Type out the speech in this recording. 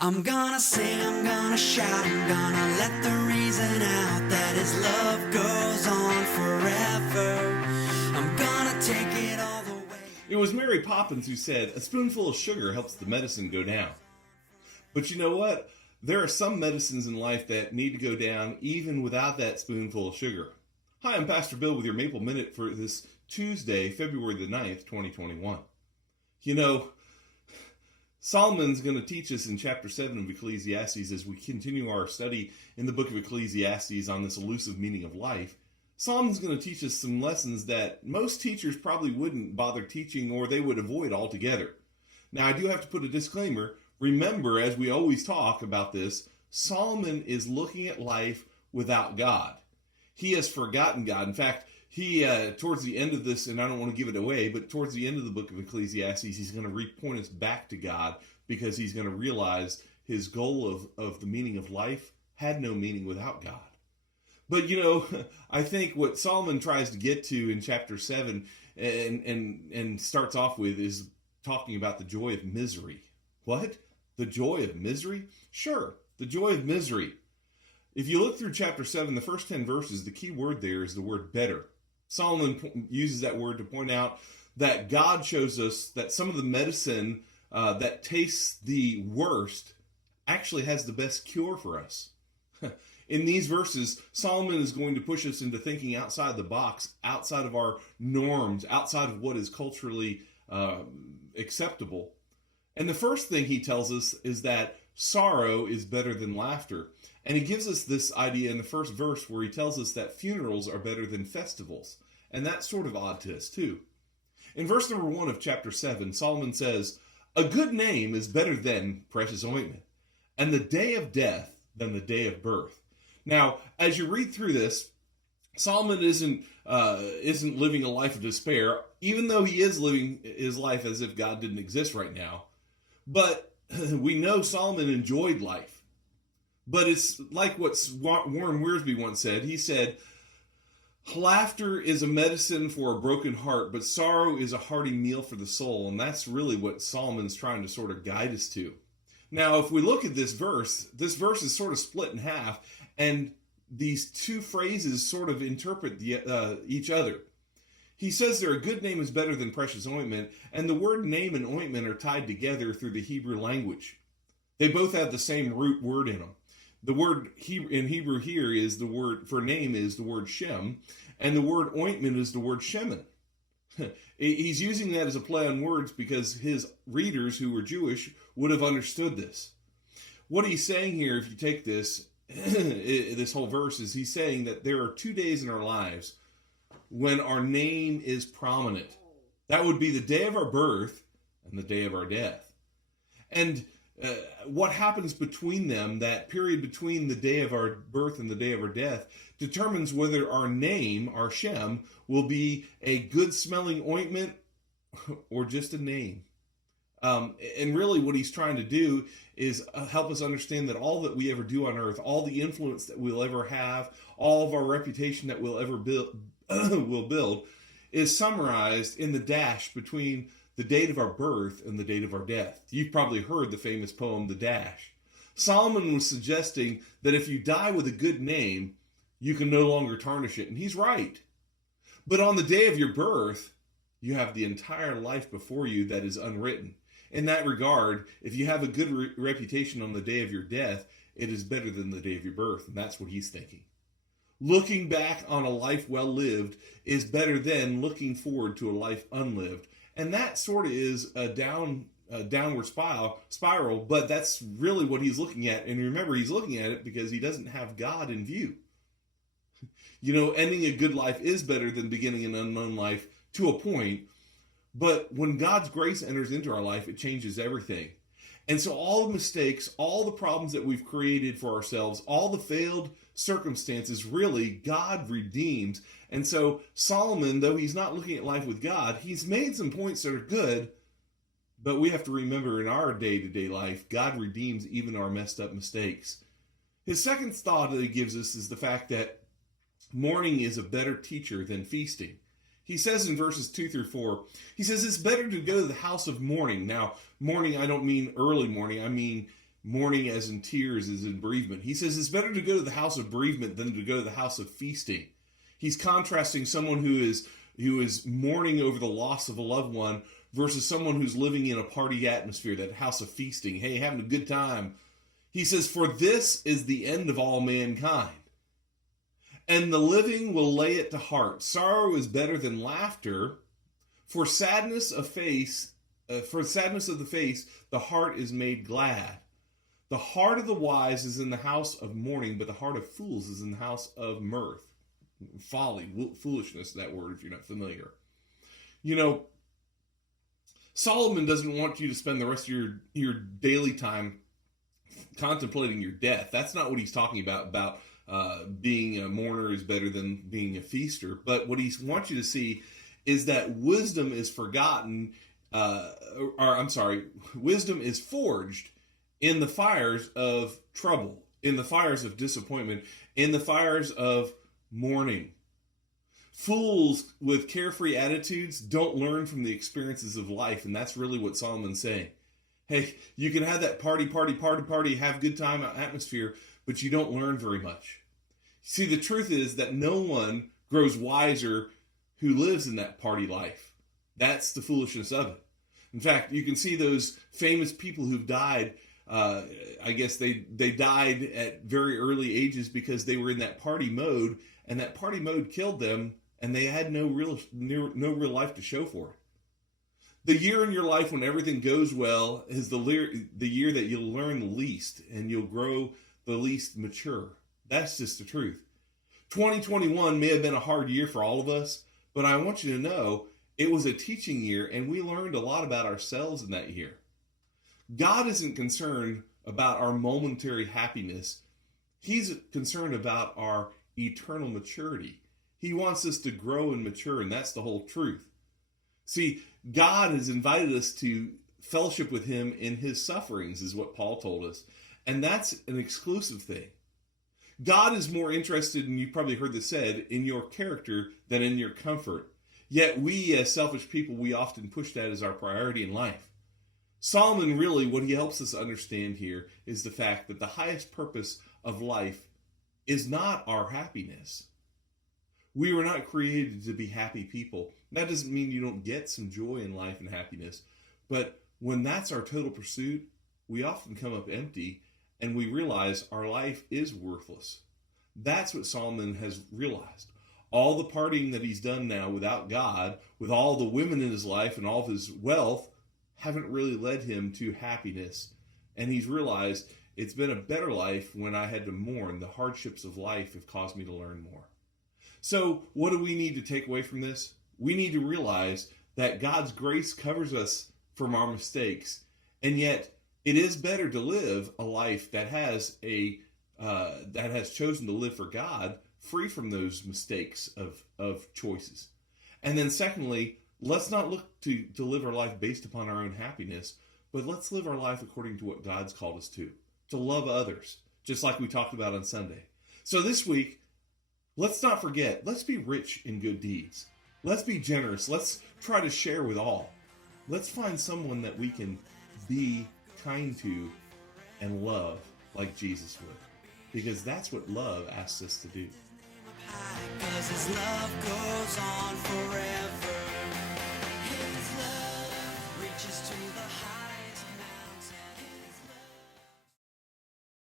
I'm gonna sing, I'm gonna shout, I'm gonna let the reason out that his love goes on forever. I'm gonna take it all the way. It was Mary Poppins who said, "A spoonful of sugar helps the medicine go down." But you know what? There are some medicines in life that need to go down even without that spoonful of sugar. Hi, I'm Pastor Bill with your Maple Minute for this Tuesday, February the 9th, 2021. You know, Solomon's going to teach us in chapter 7 of Ecclesiastes as we continue our study in the book of Ecclesiastes on this elusive meaning of life. Solomon's going to teach us some lessons that most teachers probably wouldn't bother teaching or they would avoid altogether. Now, I do have to put a disclaimer. Remember, as we always talk about this, Solomon is looking at life without God. He has forgotten God. In fact, he, towards the end of this, and I don't want to give it away, but towards the end of the book of Ecclesiastes, he's going to repoint us back to God because he's going to realize his goal of the meaning of life had no meaning without God. But, you know, I think what Solomon tries to get to in chapter 7 and starts off with is talking about the joy of misery. What? The joy of misery? Sure, the joy of misery. If you look through chapter 7, the first 10 verses, the key word there is the word better. Solomon uses that word to point out that God shows us that some of the medicine that tastes the worst actually has the best cure for us. In these verses, Solomon is going to push us into thinking outside the box, outside of our norms, outside of what is culturally acceptable. And the first thing he tells us is that sorrow is better than laughter. And he gives us this idea in the first verse where he tells us that funerals are better than festivals. And that's sort of odd to us too. In verse number 1 of chapter 7, Solomon says, "A good name is better than precious ointment, and the day of death than the day of birth." Now, as you read through this, Solomon isn't living a life of despair, even though he is living his life as if God didn't exist right now. But we know Solomon enjoyed life. But it's like what Warren Wiersbe once said. He said, "Laughter is a medicine for a broken heart, but sorrow is a hearty meal for the soul." And that's really what Solomon's trying to sort of guide us to. Now, if we look at this verse is sort of split in half, and these two phrases sort of interpret each other. He says there, a good name is better than precious ointment, and the word name and ointment are tied together through the Hebrew language. They both have the same root word in them. The word in Hebrew here is the word for name is the word Shem, and the word ointment is the word Shemen. He's using that as a play on words because his readers who were Jewish would have understood this. What he's saying here, if you take this, this whole verse, is he's saying that there are 2 days in our lives when our name is prominent. That would be the day of our birth and the day of our death. And what happens between them, that period between the day of our birth and the day of our death, determines whether our name, our Shem, will be a good smelling ointment or just a name. And really what he's trying to do is help us understand that all that we ever do on earth, all the influence that we'll ever have, all of our reputation that we'll ever build, is summarized in the dash between the date of our birth and the date of our death. You've probably heard the famous poem, The Dash. Solomon was suggesting that if you die with a good name, you can no longer tarnish it. And he's right. But on the day of your birth, you have the entire life before you that is unwritten. In that regard, if you have a good reputation on the day of your death, it is better than the day of your birth. And that's what he's thinking. Looking back on a life well lived is better than looking forward to a life unlived. And that sort of is a downward spiral, but that's really what he's looking at. And remember, he's looking at it because he doesn't have God in view. You know, ending a good life is better than beginning an unknown life to a point. But when God's grace enters into our life, it changes everything. And so all the mistakes, all the problems that we've created for ourselves, all the failed circumstances, really, God redeems. And so Solomon, though he's not looking at life with God, he's made some points that are good, but we have to remember in our day-to-day life, God redeems even our messed up mistakes. His second thought that he gives us is the fact that mourning is a better teacher than feasting. He says in verses 2 through 4, he says it's better to go to the house of mourning. Now, mourning, I don't mean early morning. I mean mourning as in tears is in bereavement. He says it's better to go to the house of bereavement than to go to the house of feasting. He's contrasting someone who is mourning over the loss of a loved one versus someone who's living in a party atmosphere, that house of feasting, hey, having a good time. He says, for this is the end of all mankind, and the living will lay it to heart. Sorrow is better than laughter, for sadness of the face, the heart is made glad. The heart of the wise is in the house of mourning, but the heart of fools is in the house of mirth. Folly, foolishness, that word, if you're not familiar. You know, Solomon doesn't want you to spend the rest of your daily time contemplating your death. That's not what he's talking about being a mourner is better than being a feaster. But what he wants you to see is that wisdom is forgotten, wisdom is forged in the fires of trouble, in the fires of disappointment, in the fires of mourning. Fools with carefree attitudes don't learn from the experiences of life, and that's really what Solomon's saying. Hey, you can have that party, have good time atmosphere, but you don't learn very much. See, the truth is that no one grows wiser who lives in that party life. That's the foolishness of it. In fact, you can see those famous people who've died. I guess they died at very early ages because they were in that party mode, and that party mode killed them, and they had no real life to show for it. The year in your life when everything goes well is the year that you'll learn the least, and you'll grow the least mature. That's just the truth. 2021 may have been a hard year for all of us, but I want you to know it was a teaching year, and we learned a lot about ourselves in that year. God isn't concerned about our momentary happiness. He's concerned about our eternal maturity. He wants us to grow and mature, and that's the whole truth. See, God has invited us to fellowship with him in his sufferings, is what Paul told us. And that's an exclusive thing. God is more interested, and you've probably heard this said, in your character than in your comfort. Yet we, as selfish people, we often push that as our priority in life. Solomon, really, what he helps us understand here is the fact that the highest purpose of life is not our happiness. We were not created to be happy people. That doesn't mean you don't get some joy in life and happiness. But when that's our total pursuit, we often come up empty, and we realize our life is worthless. That's what Solomon has realized. All the partying that he's done now without God, with all the women in his life and all of his wealth, haven't really led him to happiness. And he's realized it's been a better life when I had to mourn. The hardships of life have caused me to learn more. So what do we need to take away from this? We need to realize that God's grace covers us from our mistakes, and yet it is better to live a life that has chosen to live for God, free from those mistakes of choices. And then secondly, let's not look to live our life based upon our own happiness, but let's live our life according to what God's called us to love others, just like we talked about on Sunday. So this week, let's not forget, let's be rich in good deeds. Let's be generous. Let's try to share with all. Let's find someone that we can be kind to and love like Jesus would, because that's what love asks us to do. 'Cause his love goes on forever. His love reaches to the high.